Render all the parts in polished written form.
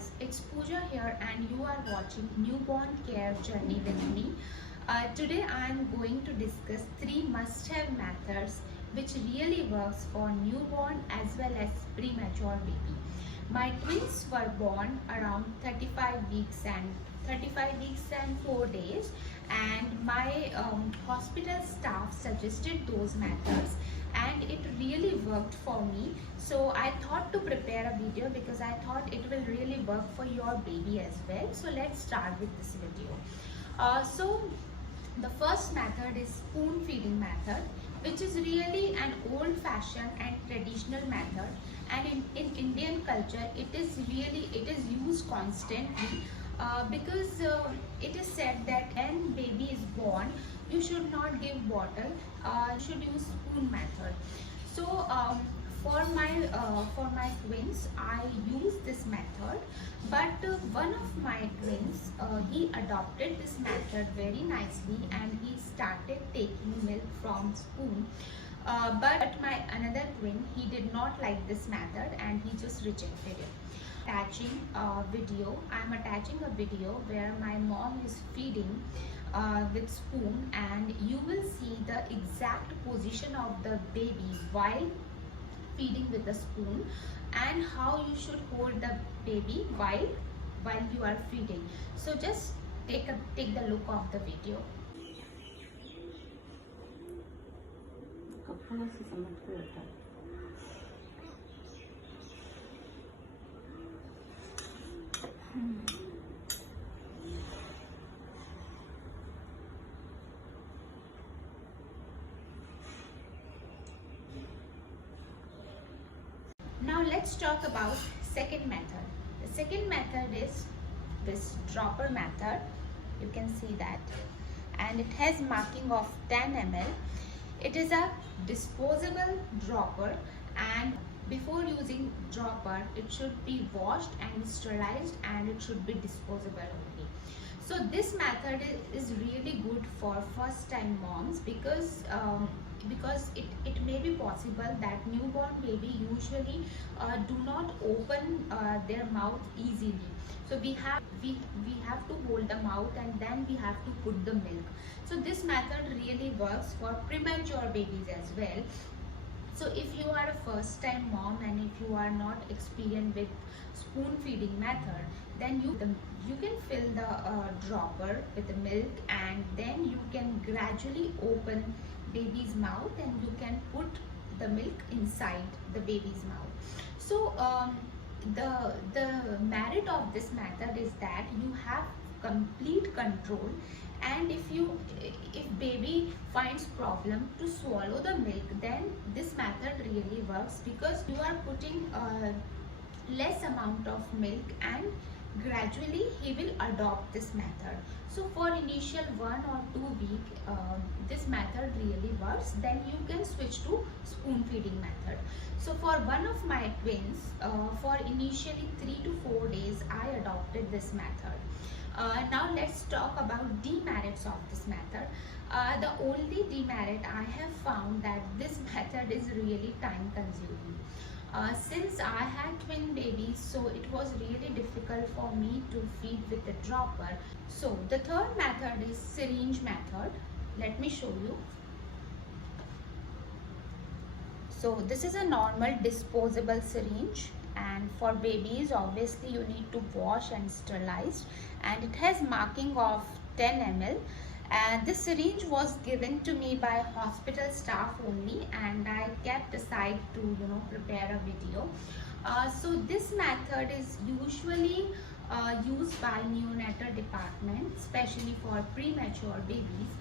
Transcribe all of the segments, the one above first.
guys, it's Pooja here and you are watching Newborn Care Journey with me. Today I am going to discuss 3 must-have methods which really works for newborn as well as premature baby. My twins were born around 35 weeks and 4 days, and my hospital staff suggested those methods and it really worked for me. So I thought to prepare a video because I thought it will really work for your baby as well. So let's start with this video. So the first method is spoon feeding method, which is really an old-fashioned and traditional method, and in Indian culture it is used constantly because it is said that when baby is born you should not give bottle, you should use spoon method. So for my twins I use this method, but one of my twins he adopted this method very nicely and he started taking milk from spoon. But my another twin, he did not like this method and he just rejected it. I'm attaching a video where my mom is feeding with spoon, and you will see the exact position of the baby while feeding with the spoon and how you should hold the baby while you are feeding. So just take the look of the video. Now let's talk about second method. The second method is this dropper method. You can see that, and it has marking of 10 ml. It is a disposable dropper, and before using dropper it should be washed and sterilized, and it should be disposable only. So this method is really good for first time moms because it may be possible that newborn baby usually do not open their mouth easily. So we have to hold the mouth and then we have to put the milk. So this method really works for premature babies as well. So if you are a first time mom and if you are not experienced with spoon feeding method, then you can fill the dropper with the milk, and then you can gradually open baby's mouth and you can put the milk inside the baby's mouth. So the merit of this method is that you have complete control, and if baby finds problem to swallow the milk, then this method really works because you are putting less amount of milk and gradually he will adopt this method. So for initial 1 or 2 weeks this method really works, then you can switch to spoon feeding method. So for one of my twins, for initially 3 to 4 days I adopted this method. Now let's talk about demerits of this method. The only demerit I have found that this method is really time consuming. Since I had twin babies, so it was really difficult for me to feed with the dropper. So the third method is syringe method. Let me show you. So this is a normal disposable syringe, and for babies obviously you need to wash and sterilize, and it has marking of 10 ml. And this syringe was given to me by hospital staff only, and I kept aside to prepare a video. So this method is usually used by neonatal department, especially for premature babies.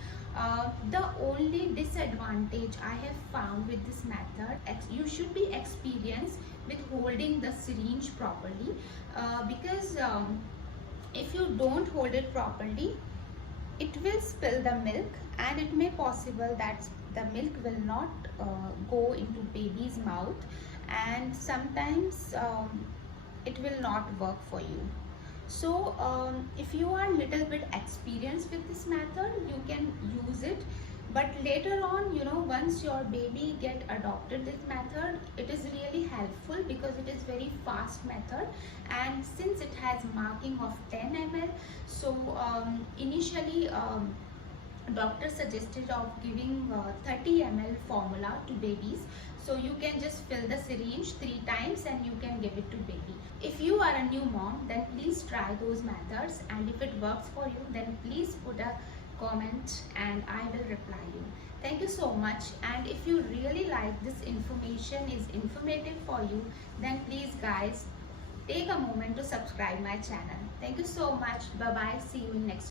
The only disadvantage I have found with this method, you should be experienced with holding the syringe properly, because if you don't hold it properly, it will spill the milk, and it may possible that the milk will not go into baby's mouth, and sometimes it will not work for you. So if you are little bit experienced with this method, you can use it But later on, once your baby get adopted this method, it is really helpful because it is very fast method, and since it has marking of 10 ml, so initially doctor suggested of giving 30 ml formula to babies. So you can just fill the syringe 3 times and you can give it to baby. If you are a new mom, then please try those methods, and if it works for you, then please put a comment and I will reply you. Thank you so much, and if you really like this information is informative for you, then please guys take a moment to subscribe my channel. Thank you so much. Bye bye. See you in next